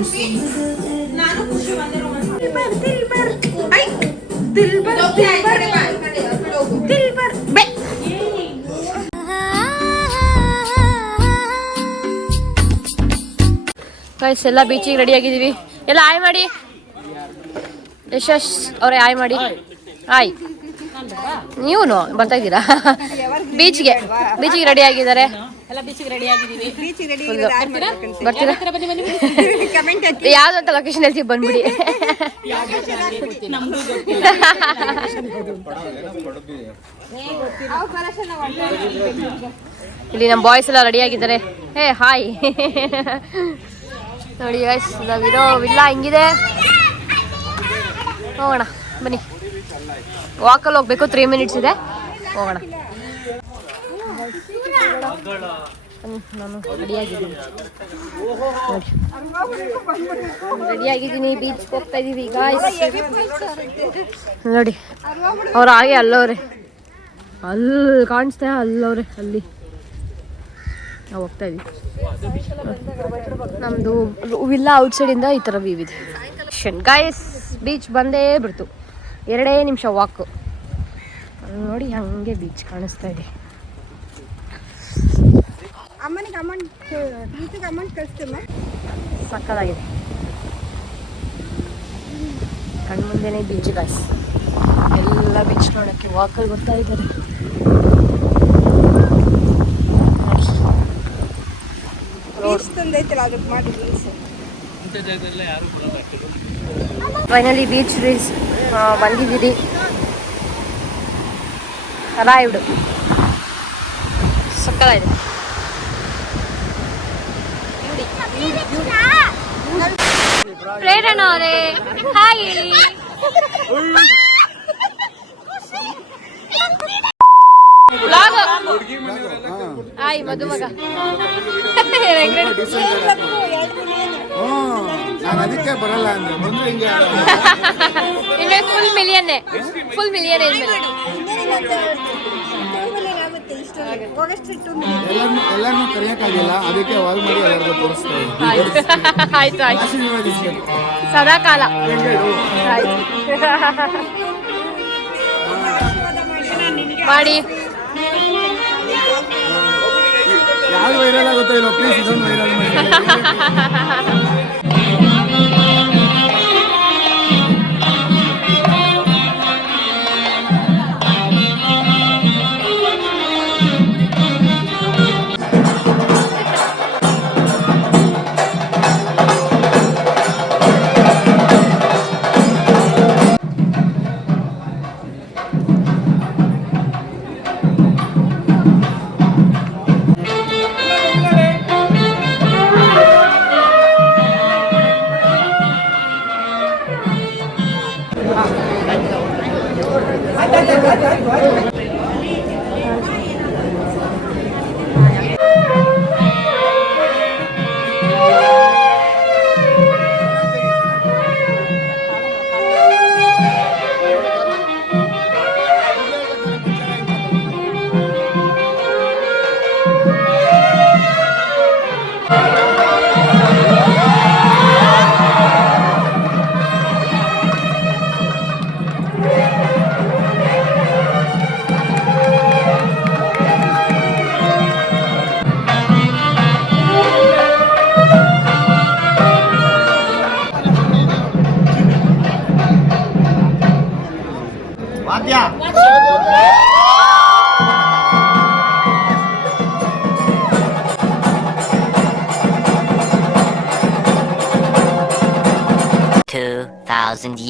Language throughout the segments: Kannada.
ಗೈಸ್ ಎಲ್ಲ ಬೀಚಿಗೆ ರೆಡಿ ಆಗಿದ್ದೀವಿ. ಎಲ್ಲ ಆಯ್ ಮಾಡಿ, ಯಶಸ್ ಅವರೇ ಆಯ್ ಮಾಡಿ. ಆಯ್ ನೀವು ಬರ್ತಾ ಇದ್ದೀರಾ? ಬೀಚ್ಗೆ ರೆಡಿ ಆಗಿದ್ದಾರೆ. ಬರ್ತೀರಾ? ಯಾವ್ದಂತ ಲೊಕೇಶನ್ ಹೇಳ್ತೀವಿ, ಬಂದ್ಬಿಡಿ. ಇಲ್ಲಿ ನಮ್ಮ ಬಾಯ್ಸ್ ಎಲ್ಲ ರೆಡಿ ಆಗಿದ್ದಾರೆ. ಹೇ ಹಾಯ್ ನೋಡಿ ಗೈಸ್, ನಾವಿರೋ ವಿಲ್ಲ ಹಿಂಗಿದೆ. ಹೋಗೋಣ ಬನ್ನಿ. ವಾಕಲ್ಲಿ ಹೋಗ್ಬೇಕು, 3 ಮಿನಿಟ್ಸ್ ಇದೆ, ಹೋಗೋಣ. ನಾನು ರೆಡಿಯಾಗಿದ್ದೀನಿ, ಬೀಚ್ಗೆ ಹೋಗ್ತಾ ಇದೀವಿ ಗಾಯ್ಸ್. ನೋಡಿ ಅವ್ರು ಹಾಗೆ ಅಲ್ಲವ್ರೆ, ಅಲ್ಲಿ ಕಾಣಿಸ್ತಾ ಅಲ್ಲವ್ರೆ, ಅಲ್ಲಿ ನಾವು ಹೋಗ್ತಾ ಇದೀವಿ. ನಮ್ಮದು ವಿಲ್ಲ ಔಟ್ಸೈಡಿಂದ ಈ ಥರ ವ್ಯೂ ಇದೆ ಗಾಯ್ಸ್. ಬೀಚ್ ಬಂದೇ ಬಿಡ್ತು, 2 ನಿಮಿಷ ವಾಕು. ನೋಡಿ ಹಂಗೆ ಬೀಚ್ ಕಾಣಿಸ್ತಾ ಇದೆ. ಸಕ್ಕದಾಗಿದೆ, ಕಣ್ಮುಂದೆನೇ ಬೀಚ್ ಗಾಯ್ಸ್. ಎಲ್ಲ ಬೀಚ್ ನೋಡೋಕ್ಕೆ ವಾಕಲ್ಲಿ ಬರ್ತಾ ಇದ್ದಾರೆ. ಫೈನಲಿ ಬೀಚ್ ಬಂದಿದ್ದೀರಿ. ರಾಯ್ಡು ಸಕ್ಕದಾಗಿದೆ. ಪ್ರೇರಣಾ ಅವರೇ ಹಾಯ್ ಹೇಳಿ. ಹಾಯ್ ಮದುಮಗ. ಅದಕ್ಕೆ ಬರಲ್ಲ ಅಂದ್ರೆ ಫುಲ್ ಮಿಲಿಯನ್ ಎಲ್ಲಾನು ಕರೆಯಕ್ಕಾಗಿಲ್ಲ, ಅದಕ್ಕೆ ವಾಲ್ ಮಾಡಿ ಎಲ್ಲರಿಗೂ ತೋರಿಸ್ತಾ ಇದ್ದೀನಿ. ಆಯ್ತು ಸದಾ ಕಾಲ ಮಾಡಿ. ಯಾವ್ದು ವೈರಲ್ ಆಗುತ್ತೋ ಇಲ್ಲ, ಪ್ಲೀಸ್ ಇದೊಂದು ವೈರಲ್ ಮಾಡಿ.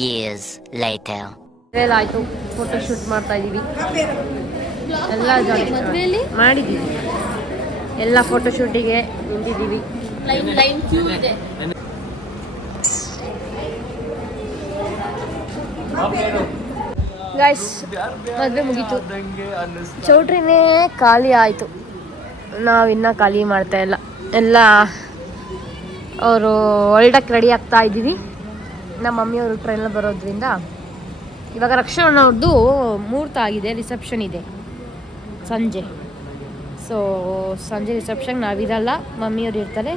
years later. ಆಯ್ತು, ಫೋಟೋ ಶೂಟ್ ಮಾಡ್ತಾ ಇದೀವಿ. ಎಲ್ಲ ಮದುವೆಯಲ್ಲಿ ಮಾಡಿದೀವಿ, ಎಲ್ಲ ಫೋಟೋ ಶೂಟಿಗೆ ನಿಂತಿದ್ದೀವಿ. ಲೈನ್ ಕ್ಯೂ ಇದೆ. ಗೈಸ್ ಮದುವೆ ಮುಗೀತು, ಚೌಟ್ರಿನೇ ಖಾಲಿ ಆಯಿತು. ನಾವಿನ್ನ ಖಾಲಿ ಮಾಡ್ತಾ ಇಲ್ಲ, ಎಲ್ಲ ಅವರು ಹೊರಡಕ್ಕೆ ರೆಡಿ ಆಗ್ತಾ ಇದ್ದೀವಿ. ನಮ್ಮ ಮಮ್ಮಿಯವರು ಟ್ರೈನಲ್ಲಿ ಬರೋದ್ರಿಂದ ಇವಾಗ ರಕ್ಷಣವ್ರದ್ದು ಮುಹೂರ್ತ ಆಗಿದೆ, ರಿಸೆಪ್ಷನ್ ಇದೆ ಸಂಜೆ. ಸೊ ಸೊ ಸಂಜೆ ರಿಸೆಪ್ಷನ್ ನಾವಿರಲ್ಲ, ಮಮ್ಮಿಯವ್ರು ಇರ್ತಾರೆ,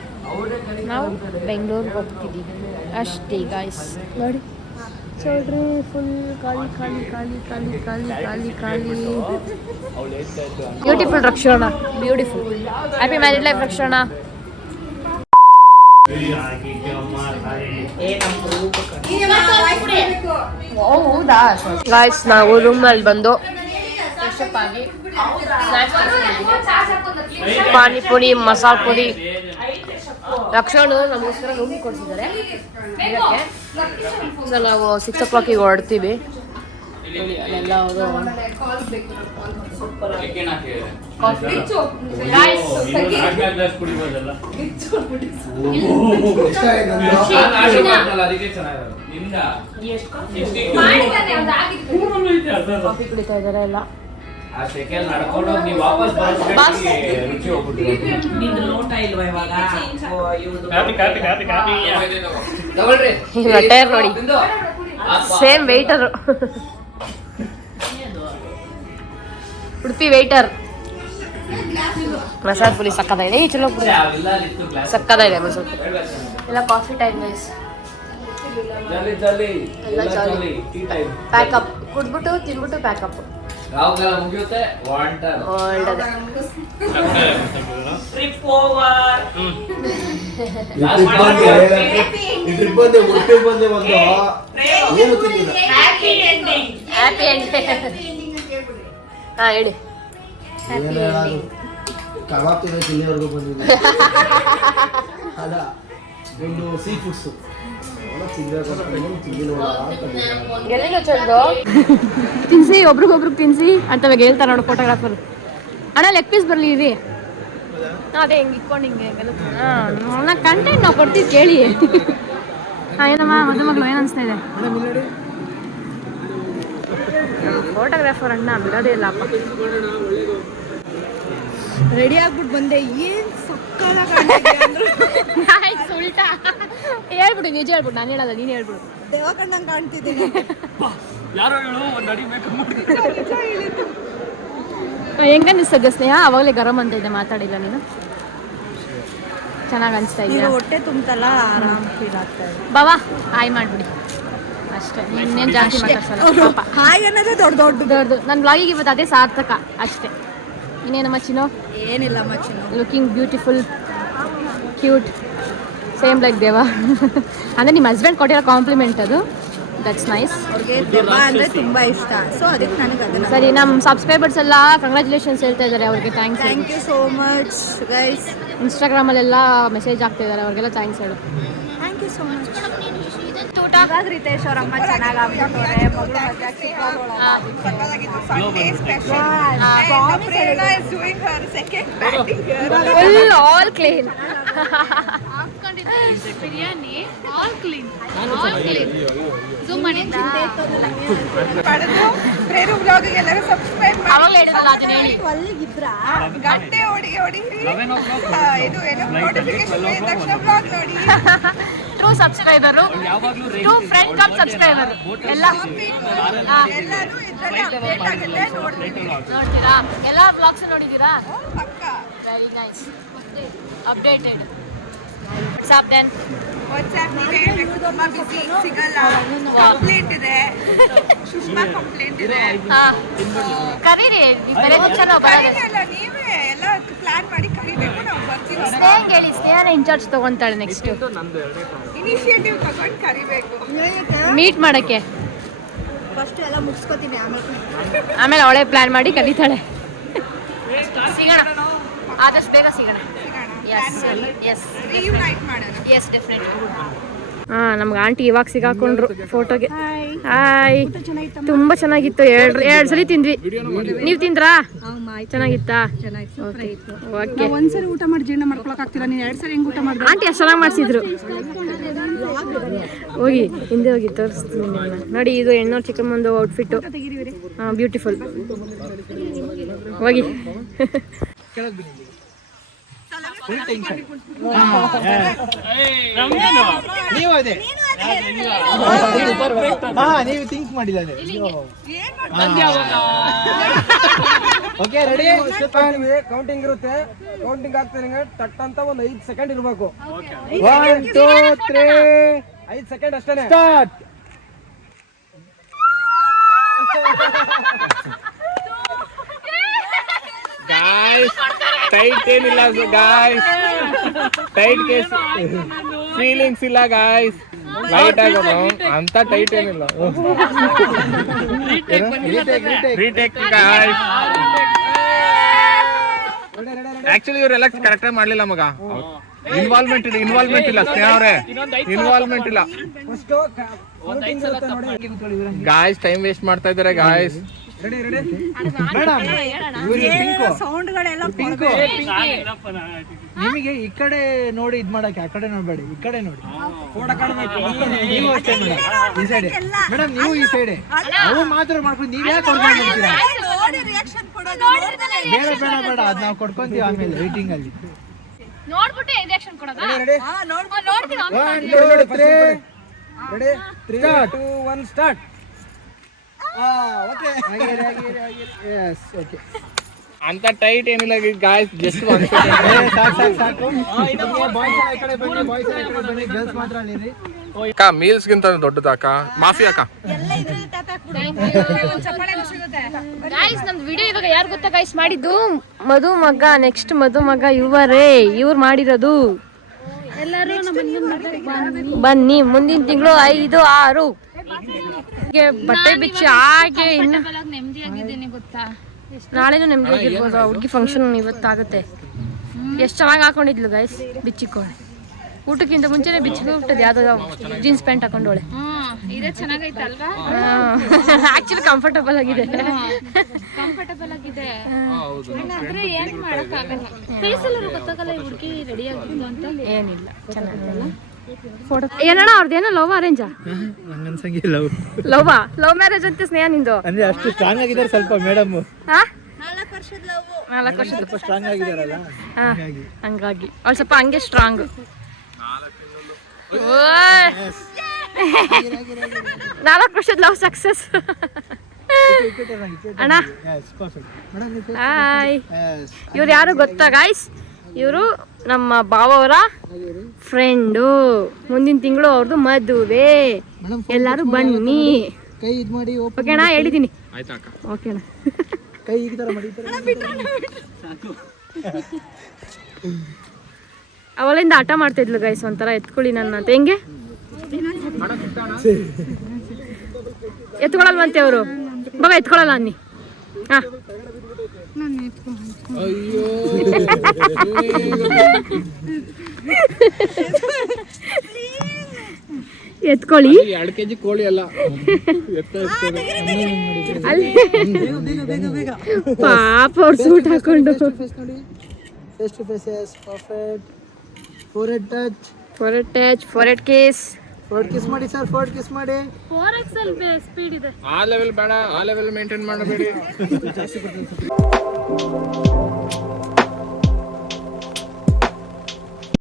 ನಾವು ಬೆಂಗಳೂರಿಗೆ ಹೋಗ್ತಿದ್ದೀವಿ ಅಷ್ಟೇ ಗಾಯ್ಸ್. ನೋಡಿ ನೋಡ್ರಿ, ಫುಲ್ ಖಾಲಿ ಖಾಲಿ ಖಾಲಿ ಖಾಲಿ ಖಾಲಿ ಖಾಲಿ ಖಾಲಿ. Beautiful Rakshana, beautiful. Happy married life Rakshana. ಹೌದಾ ಗಾಯ್ಸ್, ನಾವು ರೂಮಲ್ಲಿ ಬಂದು ಫ್ರೆಶಪ್ ಆಗಿ ಪಾನಿಪುರಿ, ಮಸಾಲ ಪುರಿ. ರಕ್ಷಣು ನಮಗೋಸ್ಕರ ರೂಮ್ ಕೊಡ್ತಿದ್ದಾರೆ. ಸೊ ನಾವು 6 o'clock ಹೊರಡ್ತೀವಿ. ಅಲ್ಲೆಲ್ಲ ಅವರು ಕಾಫಿ ಕುಡಿತಾ ಇದ್ದಾರೆ ಎಲ್ಲ. ಟೈರ್ ನೋಡಿ, same waiter. Udupi waiter. Masala puri ಸಕ್ಕದಾಗಿದೆ. ಚಲೋ ಪುರಿ ಸಕ್ಕದಾಗಿದೆ ಮಸಾಲ ಪುರಿ. ಎಲ್ಲ ಕಾಫಿ ಟೈಮ್ ಗೈಸ್. ಪ್ಯಾಕಪ್ ಕುಡ್ಬಿಟ್ಟು ತಿನ್ಬಿಟ್ಟು ಪ್ಯಾಕಪ್. ಹಾ ಹೇಳಿ. ಕಬಾಬ್ ತಿನ್ನೋಕೆ ಇಲ್ಲಿವರೆಗೂ ಬಂದಿದೆ. ಅಲ್ಲ, ಒಂದು ಸೀ ಫುಡ್ಸು ತಿನ್ಸಿ, ಒಬ್ರಿಗೊಬ್ರಿಗೆ ತಿನ್ಸಿ ಅಂತವಾಗ ಹೇಳ್ತಾರೆ ನೋಡಿ ಫೋಟೋಗ್ರಾಫರ್. ಅಣ್ಣ ಲೆಗ್ ಪೀಸ್ ಬರಲಿ ಇರಿ. ಅದೇ ಹಿಂಗೆ ಇಟ್ಕೊಂಡು ಹಿಂಗೆ ಹಾಂ ಕಂಟೆಂಟ್ ನಾವು ಕೊಡ್ತೀವಿ ಕೇಳಿ. ಹಾಂ ಏನಮ್ಮ ಮದುಮಗಳು ಏನು ಅನಿಸ್ತಾ ಇದೆ? ಫೋಟೋಗ್ರಾಫರ್ ಅಣ್ಣ ಬಿಡೋದೇ ಇಲ್ಲಪ್ಪ. ರೆಡಿ ಆಗ್ಬಿಟ್ಟು ಬಂದೆ, ಏನ್ ಸಕ್ಕತ್ತಾಗಿ ಉಲ್ಟಾ ಹೇಳ್ಬಿಡು, ನಿಜ ಹೇಳ್ಬಿಡು. ನಾನು ಹೇಳಲ್ಲ, ನೀನು ಹೇಳ್ಬಿಡು. ದೇವ ಕಂಡಂಗೆ ಕಾಣ್ತಿದ್ದೀನಿ. ಹೆಂಗ ಅನಿಸ್ತದೆ ಸ್ನೇಹ? ಅವಾಗಲೇ ಗರಂ ಅಂತ ಇದೆ, ಮಾತಾಡಿಲ್ಲ ನೀನು. ಚೆನ್ನಾಗಿ ಅನಿಸ್ತಾ ಇದೆಯಾ? ಹೊಟ್ಟೆ ತುಂಬತಲ್ಲ, ಆರಾಮ್ ಫೀಲ್ ಆಗ್ತಾ ಇದೆ. ಬಾವಾ ಹಾಯ್ ಮಾಡ್ಬಿಡಿ ಅಷ್ಟೇ, ಇನ್ನೇನು ಜಾಸ್ತಿ ಮಾತಾಡ್ಸಲ್ಲ. ಹಾಯ್ ಅನ್ನೋದೇ ದೊಡ್ಡದು. ನನ್ನ ಬ್ಲಾಗಿಗೆ ಇವತ್ತು ಅದೇ ಸಾರ್ಥಕ ಅಷ್ಟೇ. ಇನ್ನೇನಮ್ಮ ಚಿನ್ನು? ಏನಿಲ್ಲ ಮಚ್ಚಿನ. Looking beautiful, cute, same like ದೇವ. ಅಂದರೆ ನಿಮ್ಮ ಹಸ್ಬೆಂಡ್ ಕೊಟ್ಟಿರೋ ಕಾಂಪ್ಲಿಮೆಂಟ್ ಅದು. That's nice. ಅವ್ರಿಗೆ ದೇವ ಅಂದರೆ ತುಂಬ ಇಷ್ಟ, ಸೊ ಅದಕ್ಕೆ ನನಗೆ ಅದನ್ನು. ಸರಿ, ನಮ್ಮ ಸಬ್ಸ್ಕ್ರೈಬರ್ಸ್ ಎಲ್ಲ ಕಂಗ್ರ್ಯಾಚುಲೇಷನ್ಸ್ ಹೇಳ್ತಾ ಇದ್ದಾರೆ, ಅವ್ರಿಗೆ thanks. Thank you so much guys. ಇನ್ಸ್ಟಾಗ್ರಾಮಲ್ಲೆಲ್ಲ ಮೆಸೇಜ್ ಆಗ್ತಾ ಇದ್ದಾರೆ, ಅವ್ರಿಗೆಲ್ಲ ಥ್ಯಾಂಕ್ಸ್ ಹೇಳು. Thank you so much. ಇವಾಗ ರಿತೇಶ್ ಅವ್ರ ಅಮ್ಮ ಚೆನ್ನಾಗಿ ಆಗ್ಬಿಟ್ಟವ್ರೆ. ಮಗಳು ಮಜಾ full all clean. Biryani all clean zoom ಮಾಡಿದ್ದ ಅವಾಗಲೇ ಹೇಳಿದ್ರಲ್ಲ ಅದನ್ನ ಹೇಳಿ. ಅಲ್ಲಿಗಿದ್ರ ಗಂಟೆ ಹೊಡಿ ಇದು ಏನು ನೋಟಿಫಿಕೇಶನ್ ತಕ್ಷಣ ಬ್ಲಾಗ್ ನೋಡಿ. True subscriber, true friend come subscriber ಎಲ್ಲ ಎಲ್ಲಾನು ಇದ್ರಲ್ಲಿ ಅಪ್ಡೇಟ್ ಆಗುತ್ತೆ, ನೋಡ್ತೀನಿ. ನೋಡ್ತೀರಾ? ಎಲ್ಲ ಬ್ಲಾಗ್ಸ್ ನೋಡಿದ್ದೀರಾ? ಪಕ್ಕ very nice, updated. WhatsApp then WhatsApp ನೀವೇ ಹೇಳ್ಬೇಕು. ತುಂಬಾ ಬಿಸಿ ಸಿಗಲ್ಲ. ಕಂಪ್ಲೇಂಟ್ ಇದೆ, ಸುಷ್ಮಾ ಕಂಪ್ಲೇಂಟ್ ಇದೆ. ಕರೀರಿ, ಕರೀರಲ್ಲ, ನೀವೇ ಎಲ್ಲ ಪ್ಲಾನ್ ಮಾಡಿ ಕರಿಬೇಕು, ನಾವು ಬರ್ತೀವಿ. ಸ್ನೇಹಂಗೆ ಹೇಳಿ, ಸ್ನೇಹನ ಇನ್ಚಾರ್ಜ್ ತಗೊಂತಾಳೆ ನೆಕ್ಸ್ಟ್. ಇನಿಷಿಯೇಟಿವ್ ತಗೊಂಡು ಕರಿಬೇಕು. ಮೀಟ್ ಮಾಡಕ್ಕೆ ಫಸ್ಟ್ ಎಲ್ಲ ಮುಗಿಸ್ಕೊತೀನಿ, ಆಮೇಲೆ ಅವಳೇ ಪ್ಲಾನ್ ಮಾಡಿ ಕರೀತಾಳೆ. ಸಿಗೋಣ, ಆದಷ್ಟು ಬೇಗ ಸಿಗೋಣ. ರಿಯುನೈಟ್ ಮಾಡೋಣ. Yes definitely. ಹಾಂ, ನಮ್ಗೆ ಆಂಟಿ ಇವಾಗ ಸಿಗಾಕೊಂಡ್ರು ಫೋಟೋಗೆ. ಹಾಯ್, ತುಂಬ ಚೆನ್ನಾಗಿತ್ತು. ಎರಡು ಸಲ ತಿಂದ್ವಿ. ನೀವು ತಿಂದ್ರಾ? ಚೆನ್ನಾಗಿತ್ತಾ? ಓಕೆ. ಒಂದ್ಸರಿ ಊಟ ಮಾಡಿ ಜೀರ್ಣ ಮಾಡ್ಕೊಳಕ್ ಆಗ್ತಿಲ್ಲ, ನೀನು 2 ಸರಿ ಹೆಂಗ್ ಊಟ ಮಾಡಿದ್ರೆ? ಆಂಟಿ ಅಷ್ಟು ಚೆನ್ನಾಗಿ ಮಾಡಿಸಿದ್ರು. ಹೋಗಿ ಹಿಂದೆ ಹೋಗಿ ತೋರಿಸ್ತೀನಿ ನಿಮ್ಮನ್ನ. ನೋಡಿ, ಇದು ಹೆಣ್ಣೋರ್ ಚಿಕ್ಕಮ್ಮಂದು ಔಟ್ಫಿಟ್ಟು. ಹಾಂ, ಬ್ಯೂಟಿಫುಲ್. ಹೋಗಿ. ನೀವು ಅದೇ ನೀವು ಥಿಂಕ್ ಮಾಡಿಲ್ಲ ಓಕೆ ರೆಡಿ ಕೌಂಟಿಂಗ್ ಇರುತ್ತೆ ಕೌಂಟಿಂಗ್ ಆಗ್ತಾನೆ ಟಟ್ ಅಂತ ಒಂದು 5 ಸೆಕೆಂಡ್ ಇರಬೇಕು 1 2 3 5 ಸೆಕೆಂಡ್ ಅಷ್ಟೇ ಸ್ಟಾರ್ಟ್ ಗಾಯ್ಸ್ ಟೈಟ್ ಏನಿಲ್ಲ ಗಾಯ್ಸ್ ಟೈಟ್ ಕೇಸ್ ಫೀಲಿಂಗ್ಸ್ ಇಲ್ಲ ಗಾಯ್ಸ್ ಲೈಟ್ ಆಗೋದು ಅಂತ ಟೈಟ್ ಏನಿಲ್ಲ ರೀಟೇಕ್ ಗಾಯ್ಸ್ ಆಕ್ಚುಲಿ ಇವರೆಲ್ಲ ಕರೆಕ್ಟಾಗಿ ಮಾಡ್ಲಿಲ್ಲ ಮಗ ಇನ್ವಾಲ್ವ್ಮೆಂಟ್ ಇಲ್ಲ ಸ್ನೇಹ ಅವರೇ ಇನ್ವಾಲ್ವ್ಮೆಂಟ್ ಇಲ್ಲ ಗಾಯ್ಸ್ ಟೈಮ್ ವೇಸ್ಟ್ ಮಾಡ್ತಾ ಇದಾರೆ ಗಾಯ್ಸ್ ನಿಮಗೆ ಈ ಕಡೆ ನೋಡಿ ಇದ್ ಮಾಡಕ್ಕೆ ಆ ಕಡೆ ನೋಡ್ಬೇಡಿ ಈ ಕಡೆ ನೋಡಿ ನೀವು ಅಷ್ಟೇ ಮೇಡಮ್ ಈ ಸೈಡ್ ಮೇಡಮ್ ನೀವು ಈ ಸೈಡ್ ಅವು ಮಾತ್ರ ಮಾಡ್ಕೊಂಡು ನೀವ್ ಯಾಕೆ ಕೊಡ್ಕೊಂಡ್ಬಿಡ್ತೀರಾ ಬೇಡ ಬೇಡ ಬೇಡ ಅದ್ ನಾವು ಕೊಡ್ಕೊಂತೀವಿ ಆಮೇಲೆ ವೈಟಿಂಗ್ ಅಲ್ಲಿ ನೋಡ್ಬಿಟ್ಟೆ ರಿಯಾಕ್ಷನ್ ಕೊಡೋದಾ ನೋಡ್ತೀನಿ ready 3 2 1 start okay yes okay ಅಂತ ಟೈಟ್ ಏನಿಲ್ಲ ಗಾಯ್ಸ್ ಜಸ್ಟ್ ಒನ್ ಸಾಕು ಬಾಯ್ಸ್ ಈ ಕಡೆ ಬನ್ನಿ ಬಾಯ್ಸ್ ಈ ಕಡೆ ಬನ್ನಿ ಗರ್ಲ್ಸ್ ಮಾತ್ರ ಅಲ್ಲಿರಿ ಅಕ್ಕ ಮೀಲ್ಸ್ ಗಿಂತ ದೊಡ್ಡದ ಅಕ್ಕ ಮಾಫಿ ಅಕ್ಕ ಗೈಸ್ ನಮ್ದು ವಿಡಿಯೋ ಇವಾಗ ಯಾರು ಗೊತ್ತಾ ಗೈಸ್ ಮಾಡಿದ್ದು ಮಧು ಮಗ ನೆಕ್ಸ್ಟ್ ಮಧು ಮಗ ಇವ್ರು ಮಾಡಿರೋದು ಎಲ್ಲರೂ ಬನ್ನಿ ಮುಂದಿನ ತಿಂಗಳು 5 6 ಬಟ್ಟೆ ಬಿಚ್ಚಿ ಹಾಗೆ ಇನ್ನು ನೆಮ್ಮದಿಯಾಗಿದ್ದೀನಿ ಗೊತ್ತಾ ನಾಳೆನೂ ನೆಮ್ಮದಿಯಾಗಿರ್ಬೋದು ಹುಡುಗಿ ಫಂಕ್ಷನ್ ಇವತ್ತಾಗುತ್ತೆ ಎಷ್ಟು ಚೆನ್ನಾಗಿ ಹಾಕೊಂಡಿದ್ಲು ಗೈಸ್ ಬಿಚ್ಚಿಕೊಳ್ಳಿ ಊಟಕ್ಕಿಂತ ಮುಂಚೆನೆ ಬಿಚ್ಚಿಬಿಟ್ಟದ್ದು ಯಾವ್ದೋ ಜೀನ್ಸ್ ಪ್ಯಾಂಟ್ ಹಾಕೊಂಡೋಳೆ ಇದೇ ಚೆನ್ನಾಗೈತೆ ಅಲ್ವಾ ಆಕ್ಚುಲಿ ಕಂಫರ್ಟಬಲ್ ಆಗಿದೆ ಕಂಫರ್ಟಬಲ್ ಆಗಿದೆ ಆದ್ರೆ ಏನ್ ಮಾಡಕ್ ಆಗಲ್ಲ ಫೇಸ್ ಎಲ್ಲರೂ ಗೊತ್ತಾಗಲ್ಲ ಈ ಹುಡುಗಿ ರೆಡಿ ಆಗಿದ್ದು ಅಂತ ಏನಿಲ್ಲ ಚೆನ್ನಾಗಿಲ್ಲ ಫೋಟೋ ಏನಣ್ಣ ಅವ್ರದ್ದೇನೋ ಲವ್ ಅರೇಂಜಾ ನಂಗನ್ಸಂಗೆ ಲವ್ ಮ್ಯಾರೇಜ್ ಅಂತ ಸ್ನೇಹ ನಿಂದು ಅಂದ್ರೆ ಅಷ್ಟು ಸ್ಟ್ರಾಂಗ್ ಆಗಿದ್ದಾರೆ ಸ್ವಲ್ಪ ಮೇಡಮ್ 4 ವರ್ಷದ ಸ್ವಲ್ಪ ಸ್ಟ್ರಾಂಗ್ ಆಗಿದಾರಲ್ಲ ಹಂಗಾಗಿ ಅವ್ಳು ಸ್ವಲ್ಪ ಹಂಗೆ ಸ್ಟ್ರಾಂಗ್ 4 ವರ್ಷದ ಲವ್ ಸಕ್ಸಸ್ ಅಣ್ಣ ಹಾಯ್ ಇವ್ರು ಯಾರು ಗೊತ್ತಾ ಗಾಯ್ಸ್ ಇವರು ನಮ್ಮ ಬಾವವರ ಫ್ರೆಂಡು ಮುಂದಿನ ತಿಂಗಳು ಅವ್ರದ್ದು ಮದುವೆ ಎಲ್ಲರೂ ಬನ್ನಿ ಕೈ ಇದು ಮಾಡಿ ಓಕೆ ಅಣ್ಣ ಹೇಳಿದ್ದೀನಿ ಆಯ್ತಾ ಅಕ್ಕ ಓಕೆ ಅಣ್ಣ ಕೈ ಈ ತರ ಮಾಡಿ ಅವಳಿಂದ ಆಟ ಮಾಡ್ತಿದ್ಲು ಗೈಸ್ ಒಂಥರ ಎತ್ಕೊಳ್ಳಿ ನನ್ನ ಅಂತ ಹೆಂಗೆ ಎತ್ಕೊಳಲ್ವಂತೆ ಅವರು ಬಗ ಎತ್ಕೊಳಲ್ಲ ಅನ್ನಿ ಹಾ ಅಯ್ಯೋ ಎತ್ಕೊಳ್ಳಿ 2 kg ಕೋಳಿ ಅಲ್ಲ ಅಲ್ಲಿ ಪಾಪ ಅವ್ರು ಸೂಟ್ ಹಾಕೊಂಡು face to face as perfect forehead touch forehead kiss forehead kiss ಮಾಡಿ ಸರ್ ಫೋರ್ಹೆಡ್ ಕಿಸ್ ಮಾಡಿ 4XL ಸ್ಪೀಡ್ ಇದೆ ಆ ಲೆವೆಲ್ ಬೇಡ ಆ ಲೆವೆಲ್ ಮೇಂಟೈನ್ ಮಾಡಬೇಡಿ